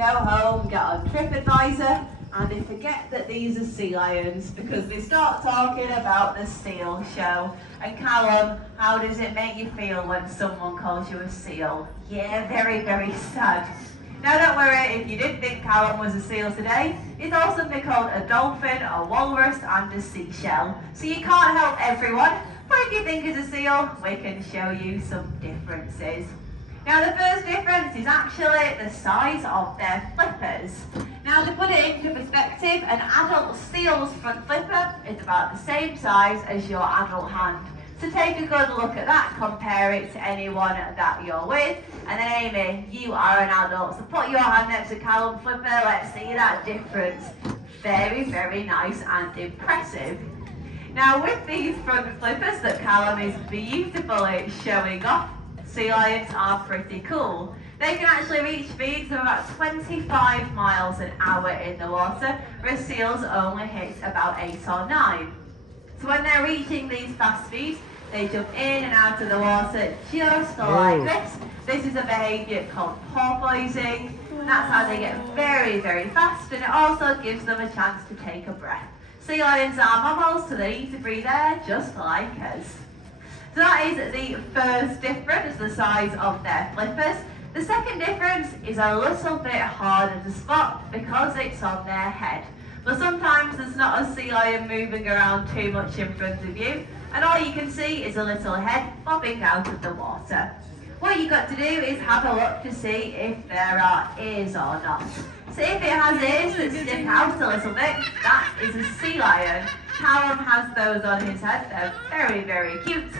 go home, get on TripAdvisor, and they forget that these are sea lions because they start talking about the seal show. And Callum, how does it make you feel when someone calls you a seal? Yeah, very, very sad. Now don't worry, if you didn't think Callum was a seal today, he's also been called a dolphin, a walrus and a seashell. So you can't help everyone, but if you think he's a seal, we can show you some differences. Now the first difference is actually the size of their flippers. Now to put it into perspective, an adult seal's front flipper is about the same size as your adult hand. So take a good look at that, compare it to anyone that you're with, and then Amy, you are an adult, so put your hand next to Callum's flipper, let's see that difference. Very, very nice and impressive. Now with these front flippers that Callum is beautifully showing off, sea lions are pretty cool. They can actually reach speeds of about 25 miles an hour in the water, whereas seals only hit about 8 or 9. So when they're reaching these fast speeds, they jump in and out of the water just like this. This is a behaviour called porpoising. That's how they get very, very fast, and it also gives them a chance to take a breath. Sea lions are mammals, so they need to breathe air just like us. So that is the first difference, the size of their flippers. The second difference is a little bit harder to spot because it's on their head. But sometimes there's not a sea lion moving around too much in front of you, and all you can see is a little head bobbing out of the water. What you've got to do is have a look to see if there are ears or not. So if it has ears that stick out a little bit, that is a sea lion. Callum has those on his head, they're very, very cute.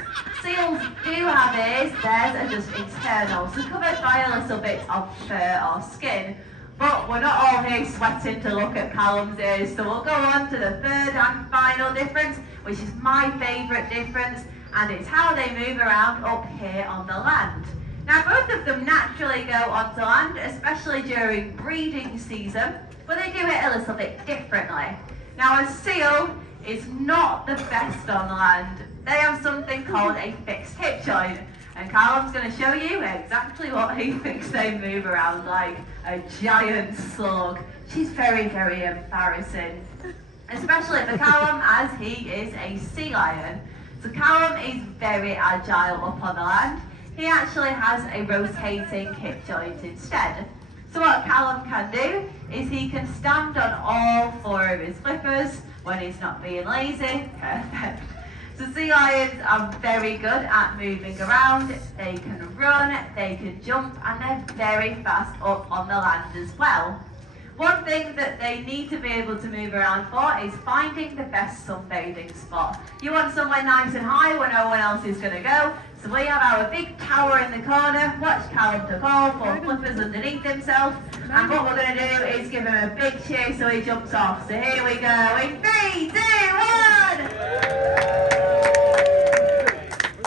Seals do have ears, theirs are just internal, so covered by a little bit of fur or skin. But we're not all here sweating to look at Callum's ears, so we'll go on to the third and final difference, which is my favourite difference, and it's how they move around up here on the land. Now both of them naturally go onto land, especially during breeding season, but they do it a little bit differently. Now a seal is not the best on land. They have something called a fixed hip joint, and Callum's going to show you exactly what he thinks they move around like, a giant slug. She's very, very embarrassing, especially for Callum as he is a sea lion. So Callum is very agile up on the land. He actually has a rotating hip joint instead. So what Callum can do is he can stand on all 4 of his flippers when he's not being lazy. Perfect. So sea lions are very good at moving around. They can run, they can jump, and they're very fast up on the land as well. One thing that they need to be able to move around for is finding the best sunbathing spot. You want somewhere nice and high where no one else is going to go. So we have our big tower in the corner. Watch Callum took all 4 flippers underneath himself. And what we're going to do is give him a big cheer so he jumps off. So here we go. In 3, 2, 1!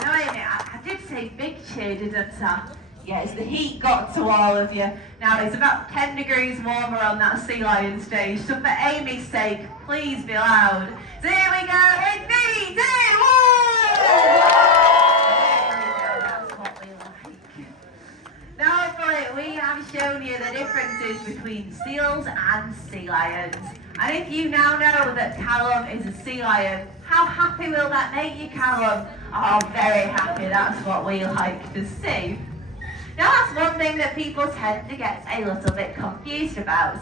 No, wait a minute. I did say big cheer, didn't I? Yes, the heat got to all of you. Now it's about 10 degrees warmer on that sea lion stage, so for Amy's sake, please be loud. So here we go, in 3, 2, 1! That's what we like. Now hopefully we have shown you the differences between seals and sea lions. And if you now know that Callum is a sea lion, how happy will that make you, Callum? Oh, very happy, that's what we like to see. Now that's one thing that people tend to get a little bit confused about.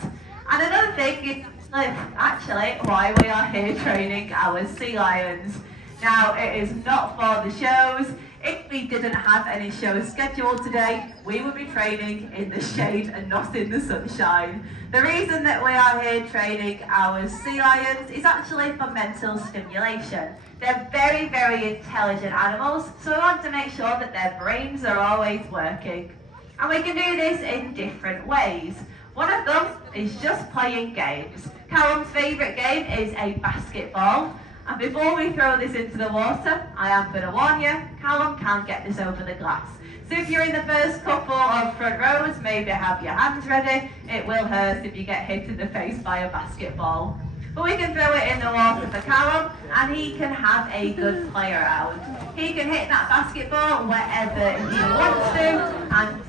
And another thing is actually why we are here training our sea lions. Now it is not for the shows. If we didn't have any shows scheduled today, we would be training in the shade and not in the sunshine. The reason that we are here training our sea lions is actually for mental stimulation. They're very, very intelligent animals, so we want to make sure that their brains are always working. And we can do this in different ways. One of them is just playing games. Callum's favourite game is a basketball. And before we throw this into the water, I am going to warn you, Callum can't get this over the glass. So if you're in the first couple of front rows, maybe have your hands ready. It will hurt if you get hit in the face by a basketball. But we can throw it in the water for Callum, and he can have a good play around. He can hit that basketball wherever he wants to, and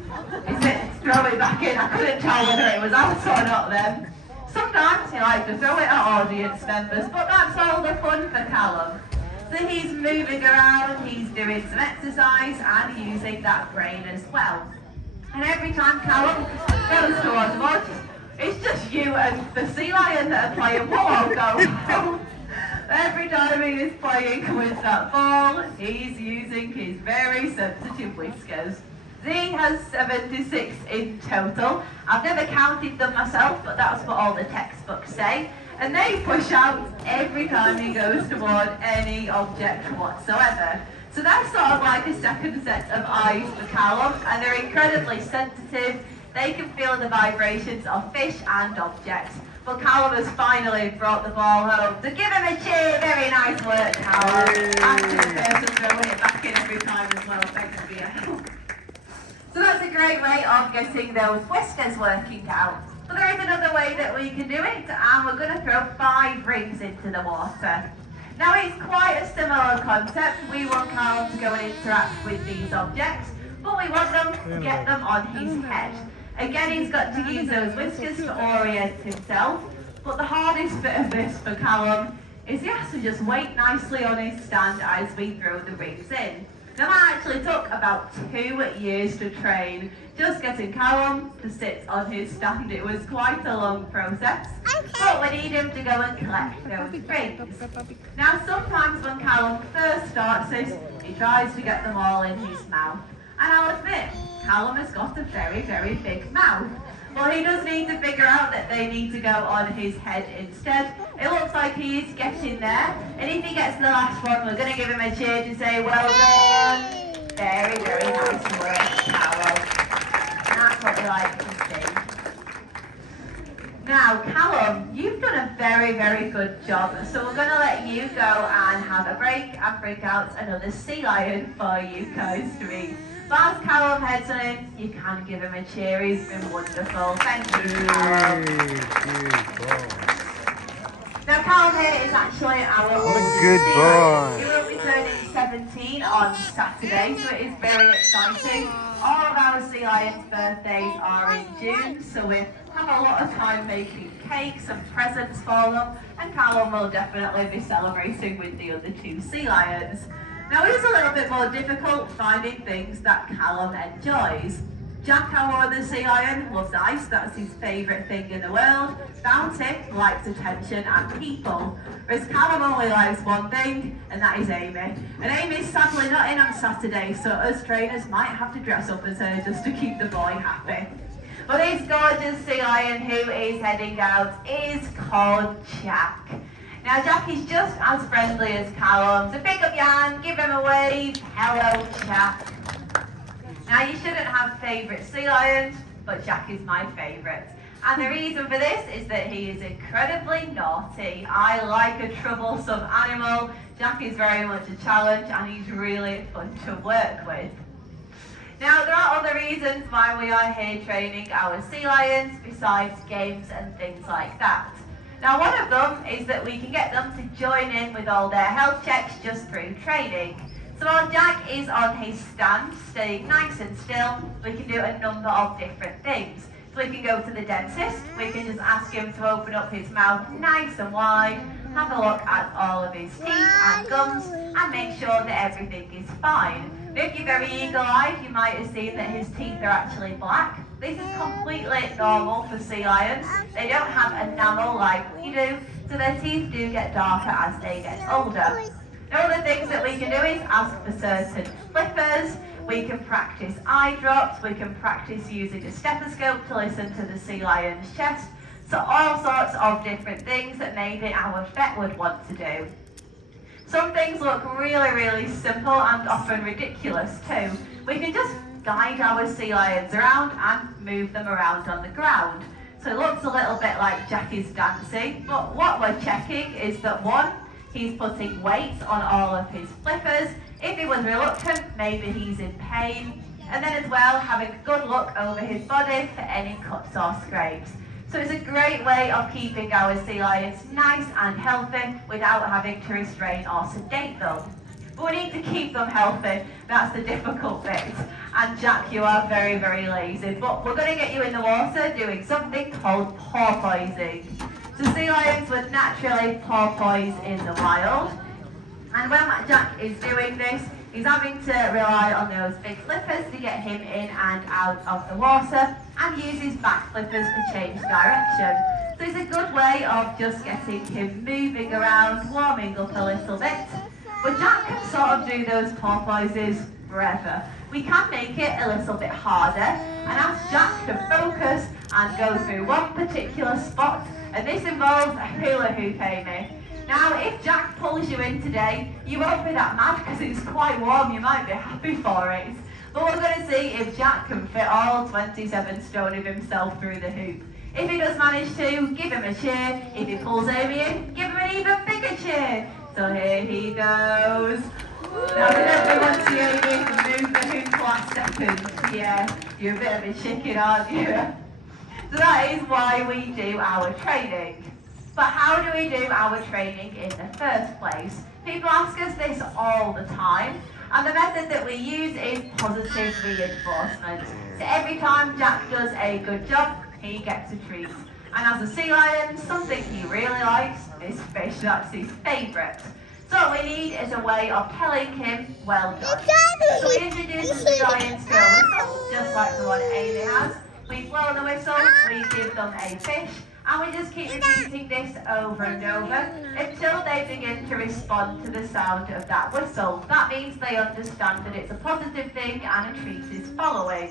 is it? throw it back in. I couldn't tell whether it was out or not then. Sometimes he likes to throw it at audience members, but that's all the fun for Callum. So he's moving around, he's doing some exercise and using that brain as well. And every time Callum goes towards mud, it's just you and the sea lion that are playing ball go. Every time he is playing with that ball, he's using his very sensitive whiskers. Z has 76 in total. I've never counted them myself, but that's what all the textbooks say. And they push out every time he goes toward any object whatsoever. So that's sort of like a second set of eyes for Callum, and they're incredibly sensitive. They can feel the vibrations of fish and objects. But Callum has finally brought the ball home. So give him a cheer. Very nice work, Callum. And to the person throwing it back in every time as well. Thanks for your help. So that's a great way of getting those whiskers working out. But there is another way that we can do it, and we're going to throw 5 rings into the water. Now it's quite a similar concept. We want Callum to go and interact with these objects, but we want them to get them on his head. Again, he's got to use those whiskers to orient himself, but the hardest bit of this for Callum is he has to just wait nicely on his stand as we throw the rings in. Now that actually took about 2 years to train, just getting Callum to sit on his stand. It was quite a long process, but we need him to go and collect those rings. Now sometimes when Callum first starts this, he tries to get them all in his mouth. And I'll admit, Callum has got a very, very big mouth. Well, he does need to figure out that they need to go on his head instead. It looks like he is getting there. And if he gets the last one, we're going to give him a cheer to say, well done. Very, very nice work, Callum. That's what we like to see. Now, Callum, you've done a very, very good job. So we're going to let you go and have a break and bring out another sea lion for you guys to meet. But as Callum heads on in, you can give him a cheer. He's been wonderful. Thank you, Callum. Now, Callum here is actually our good boy. He will be turning 17 on Saturday, so it is very exciting. All of our sea lions' birthdays are in June, so we have a lot of time making cakes and presents for them, and Callum will definitely be celebrating with the other 2 sea lions. Now it is a little bit more difficult finding things that Callum enjoys. Jack, our other sea lion, loves ice, that's his favourite thing in the world. Bounty likes attention and people. Whereas Callum only likes one thing, and that is Amy. And Amy's sadly not in on Saturday, so us trainers might have to dress up as her just to keep the boy happy. But this gorgeous sea lion who is heading out is called Jack. Now Jack is just as friendly as Callum, so pick up your hand, give him a wave. Hello, Jack. Now you shouldn't have favourite sea lions, but Jack is my favourite. And the reason for this is that he is incredibly naughty. I like a troublesome animal. Jack is very much a challenge and he's really fun to work with. Now there are other reasons why we are here training our sea lions besides games and things like that. Now one of them is that we can get them to join in with all their health checks just through training. So while Jack is on his stand, staying nice and still, we can do a number of different things. So we can go to the dentist, we can just ask him to open up his mouth nice and wide, have a look at all of his teeth and gums, and make sure that everything is fine. If you're very eagle-eyed, you might have seen that his teeth are actually black. This is completely normal for sea lions. They don't have enamel like we do, so their teeth do get darker as they get older. The other things that we can do is ask for certain flippers, we can practice eye drops, we can practice using a stethoscope to listen to the sea lion's chest, so all sorts of different things that maybe our vet would want to do. Some things look really, really simple and often ridiculous too. We can just guide our sea lions around and move them around on the ground. So it looks a little bit like Jack is dancing, but what we're checking is that one, he's putting weight on all of his flippers. If he was reluctant, maybe he's in pain. And then as well, having a good look over his body for any cuts or scrapes. So it's a great way of keeping our sea lions nice and healthy without having to restrain or sedate them. But we need to keep them healthy, that's the difficult bit. And Jack, you are very, very lazy. But we're going to get you in the water doing something called porpoising. So sea lions would naturally porpoise in the wild. And when Jack is doing this, he's having to rely on those big flippers to get him in and out of the water, and use his back flippers to change direction. So it's a good way of just getting him moving around, warming up a little bit. But Jack can sort of do those porpoises forever. We can make it a little bit harder and ask Jack to focus and go through one particular spot, and this involves a hula hoop, Amy. Now, if Jack pulls you in today, you won't be that mad because it's quite warm, you might be happy for it. But we're going to see if Jack can fit all 27 stone of himself through the hoop. If he does manage to, give him a cheer. If he pulls Amy in, give him an even bigger cheer. So here he goes. Now, did everyone see Amy move the hoop last second? Yeah, you're a bit of a chicken, aren't you? So that is why we do our training. But how do we do our training in the first place? People ask us this all the time, and the method that we use is positive reinforcement. So every time Jack does a good job, he gets a treat. And as a sea lion, something he really likes is fish. That's his favourite. So what we need is a way of telling him, well done. So we introduce the sea lions to a whistle, just like the one Amy has. We blow the whistle, we give them a fish, and we just keep repeating this over and over until they begin to respond to the sound of that whistle. That means they understand that it's a positive thing and a treat is following.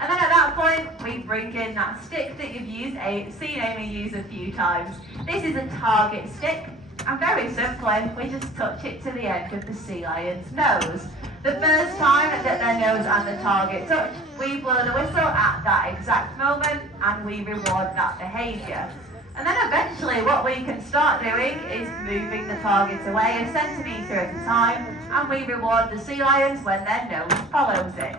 And then at that point, we bring in that stick that you've seen Amy use a few times. This is a target stick, and very simply, we just touch it to the end of the sea lion's nose. The first time that their nose and the target touch, we blow the whistle at that exact moment, and we reward that behaviour. And then eventually what we can start doing is moving the target away a centimetre at a time, and we reward the sea lions when their nose follows it.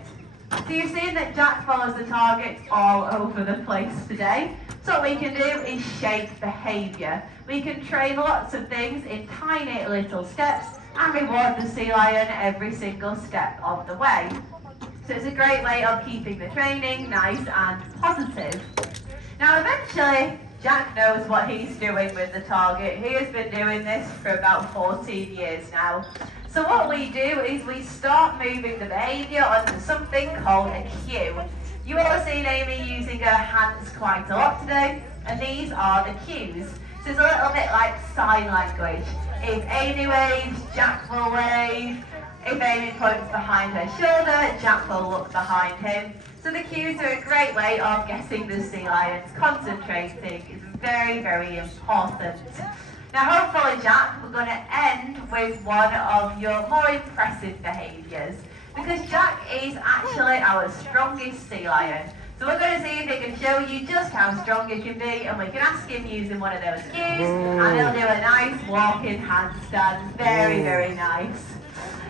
So you've seen that Jack follows the target all over the place today. So what we can do is shape behaviour. We can train lots of things in tiny little steps and reward the sea lion every single step of the way. So it's a great way of keeping the training nice and positive. Now eventually, Jack knows what he's doing with the target. He has been doing this for about 14 years now. So what we do is we start moving the behaviour onto something called a cue. You all have seen Amy using her hands quite a lot today, and these are the cues. So it's a little bit like sign language. If Amy waves, Jack will wave. If Amy points behind her shoulder, Jack will look behind him. So the cues are a great way of getting the sea lions concentrating. It's very, very important. Now hopefully, Jack, we're going to end with one of your more impressive behaviours, because Jack is actually our strongest sea lion. So we're going to see if he can show you just how strong he can be, and we can ask him using one of those cues, and he'll do a nice walking handstand. Very, very nice.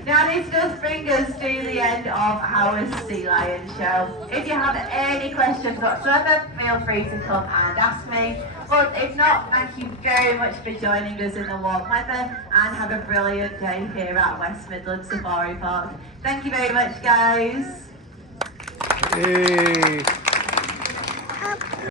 Now this does bring us to the end of our Sea Lion show. If you have any questions whatsoever, feel free to come and ask me. But if not, thank you very much for joining us in the warm weather, and have a brilliant day here at West Midland Safari Park. Thank you very much, guys. Hey.